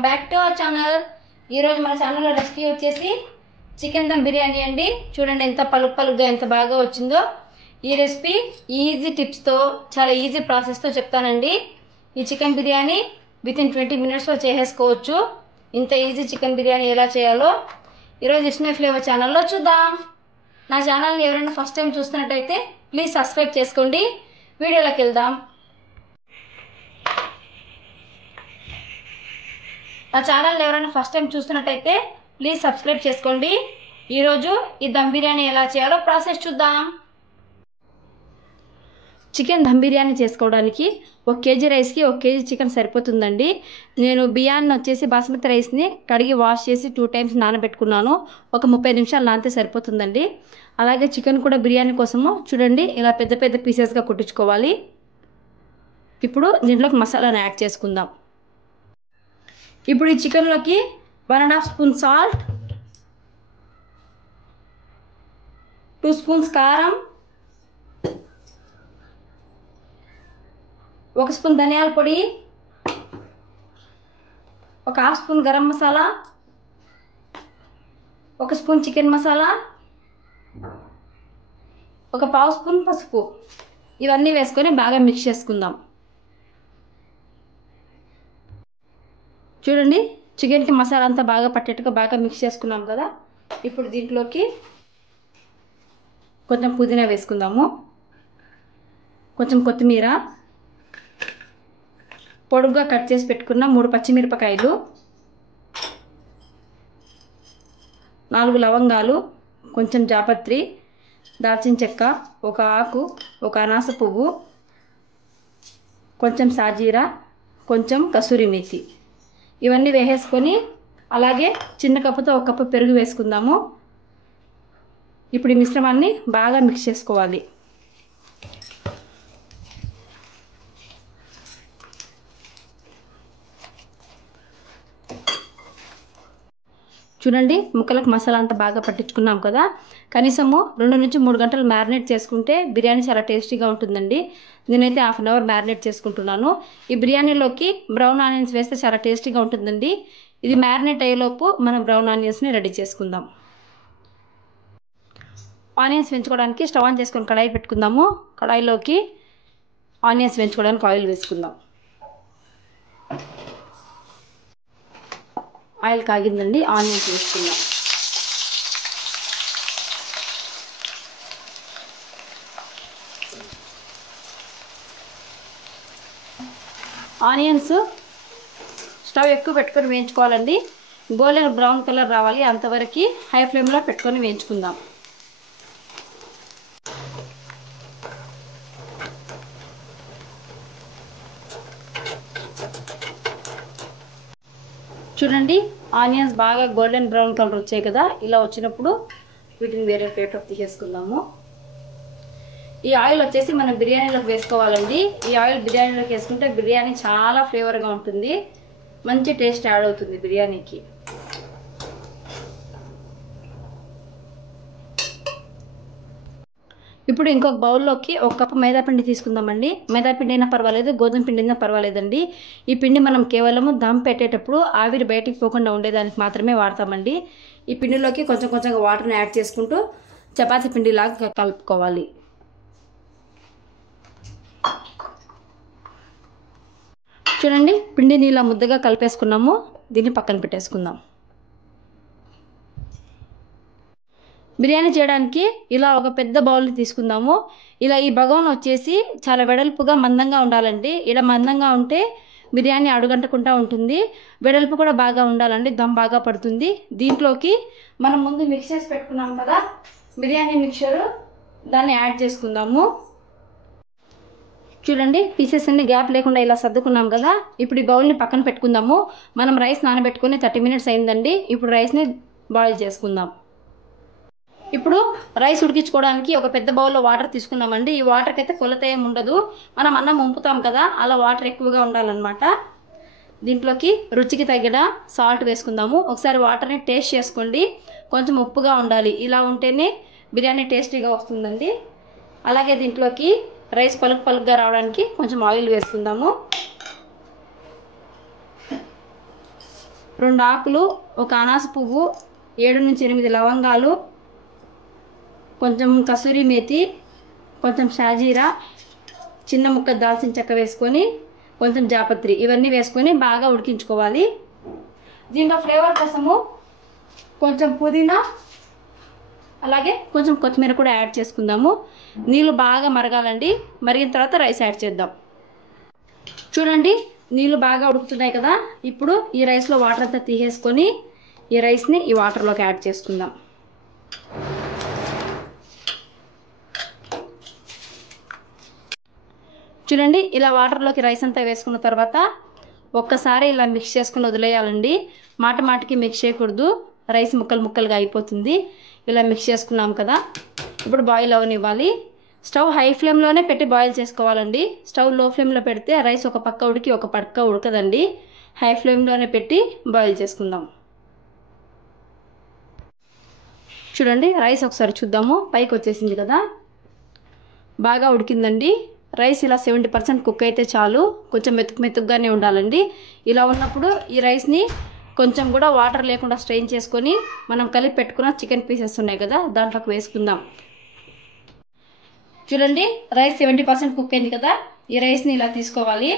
Welcome back to our channel. ఈరోజు మన ఛానల్లో రెసిపీ వచ్చేసి చికెన్ దమ్ బిర్యానీ అండి. చూడండి ఎంత పలుగ్గా ఎంత బాగా వచ్చిందో. ఈ రెసిపీ ఈజీ టిప్స్తో చాలా ఈజీ ప్రాసెస్తో చెప్తానండి. ఈ చికెన్ బిర్యానీ వితిన్ 20 minutesలో చేసేసుకోవచ్చు. ఇంత ఈజీ చికెన్ బిర్యానీ ఎలా చేయాలో ఈరోజు ఇస్మే ఫ్లేవర్ ఛానల్లో చూద్దాం. నా ఛానల్ని ఎవరైనా ఫస్ట్ టైం చూస్తున్నట్టయితే ప్లీజ్ సబ్స్క్రైబ్ చేసుకోండి. వీడియోలోకి వెళ్దాం. నా ఛానల్ని ఎవరైనా ఫస్ట్ టైం చూస్తున్నట్టయితే ప్లీజ్ సబ్స్క్రైబ్ చేసుకోండి. ఈరోజు ఈ దమ్ బిర్యానీ ఎలా చేయాలో ప్రాసెస్ చూద్దాం. చికెన్ దమ్ బిర్యానీ చేసుకోవడానికి 1 kg రైస్కి 1 kg చికెన్ సరిపోతుందండి. నేను బియ్యాన్ని వచ్చేసి బాస్మతి రైస్ని కడిగి వాష్ చేసి 2 times నానబెట్టుకున్నాను. ఒక 30 నిమిషాలు నానితే సరిపోతుందండి. అలాగే చికెన్ కూడా బిర్యానీ కోసము చూడండి ఇలా పెద్ద పీసెస్గా కుట్టించుకోవాలి. ఇప్పుడు దీంట్లోకి మసాలాను యాడ్ చేసుకుందాం. ఇప్పుడు ఈ చికెన్లోకి 1.5 స్పూన్ సాల్ట్, 2 స్పూన్స్ కారం, 1 స్పూన్ ధనియాల పొడి, 1/2 spoon garam masala, 1 spoon chicken masala, 1/2 spoon పసుపు, ఇవన్నీ వేసుకొని బాగా మిక్స్ చేసుకుందాం. చూడండి చికెన్కి మసాలా అంతా బాగా పట్టేట్టుగా బాగా మిక్స్ చేసుకున్నాం కదా. ఇప్పుడు దీంట్లోకి కొంచెం పుదీనా వేసుకుందాము, కొంచెం కొత్తిమీర, పొడుగ్గా కట్ చేసి పెట్టుకున్న 3 పచ్చిమిరపకాయలు, 4 లవంగాలు, కొంచెం జాపత్రి, దాల్చిన చెక్క, 1 ఆకు, 1 అనాస పువ్వు, కొంచెం సాజీరా, కొంచెం కసూరి మేతి, ఇవన్నీ వేసేసుకొని అలాగే చిన్న కప్పుతో 1 కప్పు పెరుగు వేసుకుందాము. ఇప్పుడు ఈ మిశ్రమాన్ని బాగా మిక్స్ చేసుకోవాలి. చూడండి ముక్కలకు మసాలా అంతా బాగా పట్టించుకున్నాం కదా. కనీసము 2 నుంచి 3 గంటలు మ్యారినేట్ చేసుకుంటే బిర్యానీ చాలా టేస్టీగా ఉంటుందండి. నేనైతే 1/2 hour మ్యారినేట్ చేసుకుంటున్నాను. ఈ బిర్యానీలోకి బ్రౌన్ ఆనియన్స్ వేస్తే చాలా టేస్టీగా ఉంటుందండి. ఇది మ్యారినేట్ అయ్యేలోపు మనం బ్రౌన్ ఆనియన్స్ని రెడీ చేసుకుందాం. ఆనియన్స్ వేయించుకోవడానికి స్టవ్ ఆన్ చేసుకొని కడాయి పెట్టుకుందాము. కడాయిలోకి ఆనియన్స్ వేయించుకోవడానికి ఆయిల్ వేసుకుందాం. ఆయిల్ కాగిందండి, ఆనియన్స్ వేసుకుందాం. ఆనియన్స్ స్టవ్ ఎక్కువ పెట్టుకొని వేయించుకోవాలండి. గోల్డెన్ బ్రౌన్ కలర్ రావాలి, అంతవరకు హై ఫ్లేమ్లో పెట్టుకొని వేయించుకుందాం. చూడండి ఆనియన్స్ బాగా గోల్డెన్ బ్రౌన్ కలర్ వచ్చాయి కదా. ఇలా వచ్చినప్పుడు వీటిని వేరే ప్లేట్లోకి తీసేసుకుందాము. ఈ ఆయిల్ వచ్చేసి మనం బిర్యానీలోకి వేసుకోవాలండి. ఈ ఆయిల్ బిర్యానీలోకి వేసుకుంటే బిర్యానీ చాలా ఫ్లేవర్గా ఉంటుంది, మంచి టేస్ట్ యాడ్ అవుతుంది బిర్యానీకి. ఇప్పుడు ఇంకొక బౌల్లోకి 1 కప్పు మైదా పిండి తీసుకుందామండి. మైదా పిండి అయినా పర్వాలేదు, గోధుమ పిండి అయినా పర్వాలేదండి. ఈ పిండి మనం కేవలము దమ్ పెట్టేటప్పుడు ఆవిరి బయటికి పోకుండా ఉండేదానికి మాత్రమే వాడతామండి. ఈ పిండిలోకి కొంచెం వాటర్ని యాడ్ చేసుకుంటూ చపాతీ పిండిలాగా కలుపుకోవాలి. చూడండి పిండిని ఇలా ముద్దగా కలిపేసుకున్నాము. దీన్ని పక్కన పెట్టేసుకుందాం. బిర్యానీ చేయడానికి ఇలా ఒక పెద్ద బౌల్ని తీసుకుందాము. ఇలా ఈ భగవన్ వచ్చేసి చాలా వెడల్పుగా మందంగా ఉండాలండి. ఇలా మందంగా ఉంటే బిర్యానీ అడుగంటకుండా ఉంటుంది. వెడల్పు కూడా బాగా ఉండాలండి, దమ్ బాగా పడుతుంది. దీంట్లోకి మనం ముందు మిక్స్ చేసి పెట్టుకున్నాం కదా బిర్యానీ మిక్చరు, దాన్ని యాడ్ చేసుకుందాము. చూడండి పీసెస్ అన్ని గ్యాప్ లేకుండా ఇలా సర్దుకున్నాం కదా. ఇప్పుడు ఈ బౌల్ని పక్కన పెట్టుకుందాము. మనం రైస్ నానబెట్టుకుని 30 minutes అయిందండి. ఇప్పుడు రైస్ని బాయిల్ చేసుకుందాం. ఇప్పుడు రైస్ ఉడికించుకోవడానికి ఒక పెద్ద బౌల్లో వాటర్ తీసుకున్నామండి. ఈ వాటర్కి అయితే కొలత ఏమి ఉండదు, మనం అన్నం వంపుతాం కదా అలా వాటర్ ఎక్కువగా ఉండాలన్నమాట. దీంట్లోకి రుచికి తగిన సాల్ట్ వేసుకుందాము. ఒకసారి వాటర్ని టేస్ట్ చేసుకోండి, కొంచెం ఉప్పుగా ఉండాలి. ఇలా ఉంటేనే బిర్యానీ టేస్టీగా వస్తుందండి. అలాగే దీంట్లోకి రైస్ పలుగ్గా రావడానికి కొంచెం ఆయిల్ వేసుకుందాము. 2 ఆకులు, ఒక అనాస పువ్వు, 7 నుంచి 8 లవంగాలు, కొంచెం కసూరి మేతి, కొంచెం షాజీరా, చిన్న ముక్క దాల్చిన చెక్క వేసుకొని, కొంచెం జాపత్రి, ఇవన్నీ వేసుకొని బాగా ఉడికించుకోవాలి. దీంట్లో ఫ్లేవర్ కోసము కొంచెం పుదీనా అలాగే కొంచెం కొత్తిమీర కూడా యాడ్ చేసుకుందాము. నీళ్ళు బాగా మరగాలండి. మరిగిన తర్వాత రైస్ యాడ్ చేద్దాం. చూడండి, నీళ్ళు బాగా ఉడుకుతున్నాయి కదా. ఇప్పుడు ఈ రైస్లో వాటర్ అంతా తీసేసుకొని ఈ రైస్ని ఈ వాటర్లోకి యాడ్ చేసుకుందాం. చూడండి, ఇలా వాటర్లోకి రైస్ అంతా వేసుకున్న తర్వాత ఒక్కసారి ఇలా మిక్స్ చేసుకుని వదిలేయాలండి. మాటికి మిక్స్ చేయకూడదు, రైస్ ముక్కలు ముక్కలుగా అయిపోతుంది. ఇలా మిక్స్ చేసుకున్నాం కదా. ఇప్పుడు బాయిల్ అవనివ్వాలి. స్టవ్ హై ఫ్లేమ్లోనే పెట్టి బాయిల్ చేసుకోవాలండి. స్టవ్ లో ఫ్లేమ్లో పెడితే రైస్ ఒక పక్క ఉడికి ఒక పక్క ఉడకదండి. హై ఫ్లేమ్లోనే పెట్టి బాయిల్ చేసుకుందాం. చూడండి, రైస్ ఒకసారి చూద్దాము. పైకి వచ్చేసింది కదా, బాగా ఉడికిందండి. రైస్ ఇలా 70% కుక్ అయితే చాలు. కొంచెం మెతుకుగానే ఉండాలండి. ఇలా ఉన్నప్పుడు ఈ రైస్ని కొంచెం కూడా వాటర్ లేకుండా స్ట్రెయిన్ చేసుకొని మనం కలిపి పెట్టుకున్న చికెన్ పీసెస్ ఉన్నాయి కదా, దాంట్లోకి వేసుకుందాం. చూడండి, రైస్ 70% కుక్ అయింది కదా. ఈ రైస్ని ఇలా తీసుకోవాలి.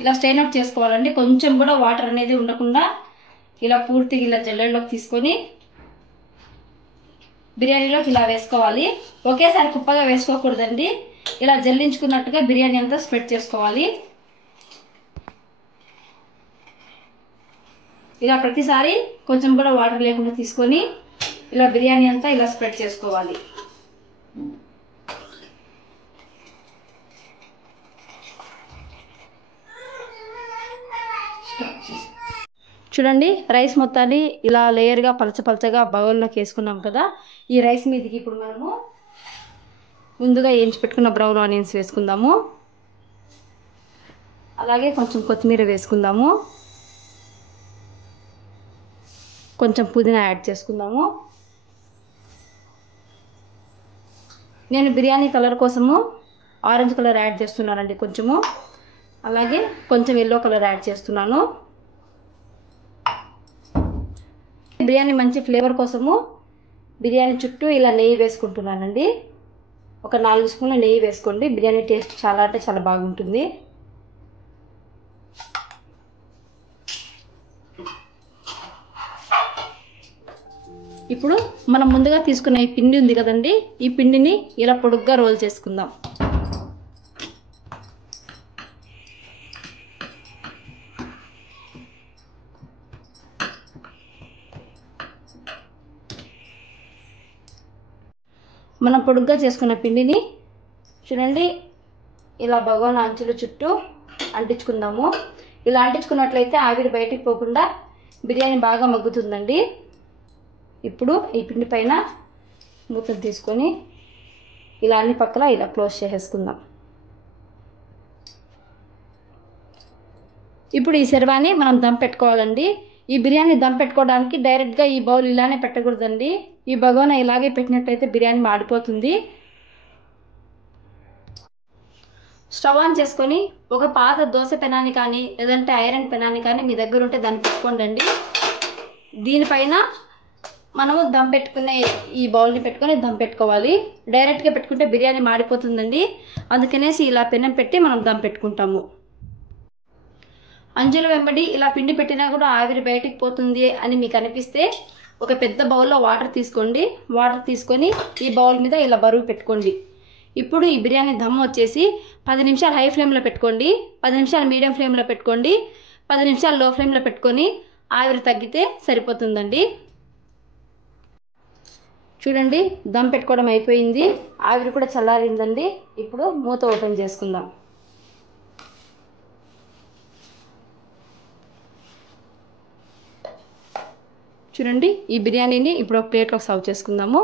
ఇలా స్ట్రెయిన్ అవుట్ చేసుకోవాలండి. కొంచెం కూడా వాటర్ అనేది ఉండకుండా ఇలా పూర్తిగా ఇలా జల్లెడలోకి తీసుకొని బిర్యానీలోకి ఇలా వేసుకోవాలి. ఒకేసారి కుప్పగా వేసుకోకూడదండి. ఇలా జల్లించుకున్నట్టుగా బిర్యానీ అంతా స్ప్రెడ్ చేసుకోవాలి. ఇలా ప్రతిసారి కొంచెం కూడా వాటర్ లేకుండా తీసుకొని ఇలా బిర్యానీ అంతా ఇలా స్ప్రెడ్ చేసుకోవాలి. చూడండి, రైస్ మొత్తాన్ని ఇలా లేయర్గా పలచగా బౌల్లోకి వేసుకున్నాం కదా. ఈ రైస్ మీదకి ఇప్పుడు మనము ముందుగా వేయించి పెట్టుకున్న బ్రౌన్ ఆనియన్స్ వేసుకుందాము. అలాగే కొంచెం కొత్తిమీర వేసుకుందాము. కొంచెం పుదీనా యాడ్ చేసుకుందాము. నేను బిర్యానీ కలర్ కోసము ఆరెంజ్ కలర్ యాడ్ చేస్తున్నానండి కొంచెము. అలాగే కొంచెం ఎల్లో కలర్ యాడ్ చేస్తున్నాను. బిర్యానీ మంచి ఫ్లేవర్ కోసము బిర్యానీ చుట్టూ ఇలా నెయ్యి వేసుకుంటున్నానండి. ఒక 4 స్పూన్ల నెయ్యి వేసుకోండి. బిర్యానీ టేస్ట్ చాలా అంటే చాలా బాగుంటుంది. ఇప్పుడు మనం ముందుగా తీసుకున్న ఈ పిండి ఉంది కదండి, ఈ పిండిని ఇలా పొడుగ్గా రోల్ చేసుకుందాం. మనం పొడుగ్గా చేసుకున్న పిండిని చూడండి ఇలా భగవాన్ అంచుల చుట్టూ అంటించుకుందాము. ఇలా అంటించుకున్నట్లయితే ఆవిరి బయటికి పోకుండా బిర్యానీ బాగా మగ్గుతుందండి. ఇప్పుడు ఈ పిండి పైన మూతను తీసుకొని ఇలా అన్ని పక్కల ఇలా క్లోజ్ చేసేసుకుందాం. ఇప్పుడు ఈ శర్వాని మనం దమ్ పెట్టుకోవాలండి. ఈ బిర్యానీ దమ్ పెట్టుకోవడానికి డైరెక్ట్గా ఈ బౌల్ ఇలానే పెట్టకూడదండి. ఈ బగోనా ఇలాగే పెట్టినట్టయితే బిర్యానీ మాడిపోతుంది. స్టవ్ ఆన్ చేసుకొని ఒక పాత దోశ పెనాన్ని కానీ లేదంటే ఐరన్ పెనాన్ని కానీ మీ దగ్గర ఉంటే దాన్ని పెట్టుకోండి. దీనిపైన మనము దమ్ పెట్టుకునే ఈ బౌల్ని పెట్టుకొని దమ్ పెట్టుకోవాలి. డైరెక్ట్గా పెట్టుకుంటే బిర్యానీ మాడిపోతుందండి. అందుకనేసి ఇలా పెనం పెట్టి మనం దమ్ పెట్టుకుంటాము. అంచుల వెంబడి ఇలా పిండి పెట్టినా కూడా ఆవిరి బయటికి పోతుంది అని మీకు అనిపిస్తే ఒక పెద్ద బౌల్లో వాటర్ తీసుకోండి. వాటర్ తీసుకొని ఈ బౌల్ మీద ఇలా బరువు పెట్టుకోండి. ఇప్పుడు ఈ బిర్యానీ దమ్ వచ్చేసి 10 నిమిషాలు హై ఫ్లేమ్లో పెట్టుకోండి, 10 నిమిషాలు మీడియం ఫ్లేమ్లో పెట్టుకోండి, 10 నిమిషాలు లో ఫ్లేమ్లో పెట్టుకొని ఆవిరి తగ్గితే సరిపోతుందండి. చూడండి, దమ్ పెట్టుకోవడం అయిపోయింది. ఆవిరి కూడా చల్లారిందండి. ఇప్పుడు మూత ఓపెన్ చేసుకుందాం. చూడండి, ఈ బిర్యానీని ఇప్పుడు ఒక ప్లేట్లో సర్వ్ చేసుకుందాము.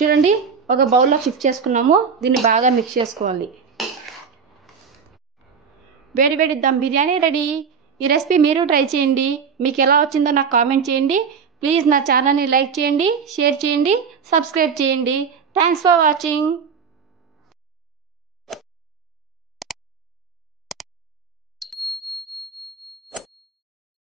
చూడండి, ఒక బౌల్లో షిఫ్ట్ చేసుకున్నాము. దీన్ని బాగా మిక్స్ చేసుకోవాలి. వేడి వేడి దమ్ బిర్యానీ రెడీ. ఈ రెసిపీ మీరు ట్రై చేయండి. మీకు ఎలా వచ్చిందో నాకు కామెంట్ చేయండి. ప్లీజ్ నా ఛానల్ని లైక్ చేయండి, షేర్ చేయండి, సబ్స్క్రైబ్ చేయండి. Thanks for watching.